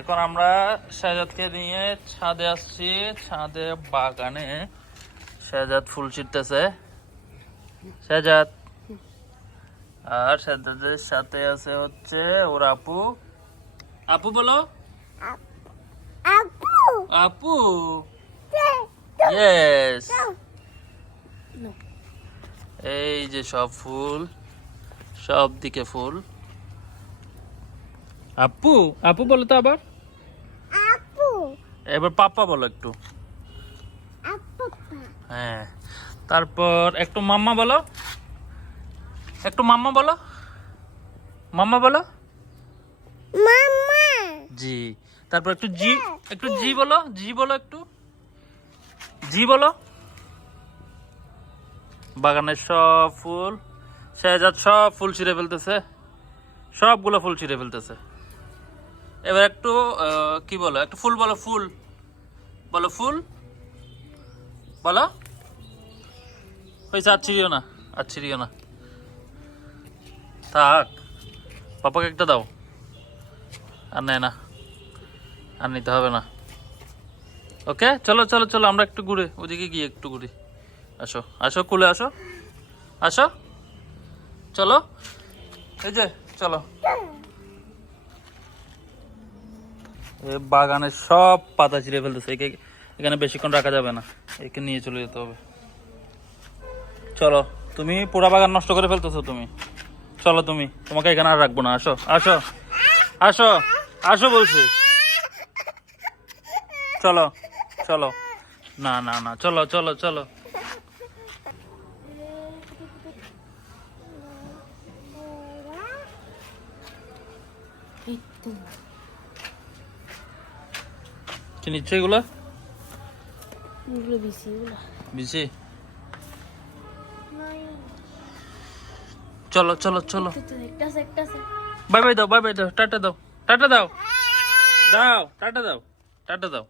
এখন আমরা শাহজাদকে নিয়ে ছাদে আসছি। ছাদে বাগানে শাহজাদ ফুল ছিটতেছে। শাহজাদ আর শাহজাদের সাথে আছে হচ্ছে ওর আপু। আপু বলো, আপু আপু। ইয়েস। এই যে সব ফুল, সব দিকে ফুল। আপু আপু বলো তো আবার। আপু এবার পাপা বলো একটু। আপু হ্যাঁ, তারপর একটু মাম্মা বলো, একটু মাম্মা বলো, মাম্মা বলো। মামা জি। তারপর একটু জি, একটু জি বলো, জি বলো, একটু জি বলো। বাগানের সব ফুল, শাহজাদ সব ফুল ছিঁড়ে ফেলতেছে, সবগুলো ফুল ছিঁড়ে ফেলতেছে। এবার একটু কি বলো, একটু ফুল বলো, ফুল বলো, ফুল বলো। হয়েছে, আর ছিড়িও না, আর ছিড়িও না, থাক। পাপাকে একটা দাও। আর নেয় না, আর নিতে হবে না। ওকে, চলো চলো চলো, আমরা একটু ঘুরে ওদিকে গিয়ে একটু ঘুরি। আসো আসো, কুলে আসো, আসো, চলো। এই যে চলো। বাগানের সব পাতা ছিঁড়ে ফেলতেছে। এখানে বেশিক্ষণ রাখা যাবে না, একে নিয়ে চলে যেতে হবে। চলো, তুমি পুরা বাগান নষ্ট করে ফেলতেছো তুমি। চলো তুমি, তোমাকে এখানে আর রাখবো না। আসো আসো আসো আসো বলছি। চলো চলো, না না না, চলো চলো চলো। কি নিচ্ছ এগুলো? বিসি। চলো চলো চলো, বাই বাই দাও, বাই বাই দাও, টাটা দাও, টাটা দাও, দাও টাটা দাও, টাটা দাও।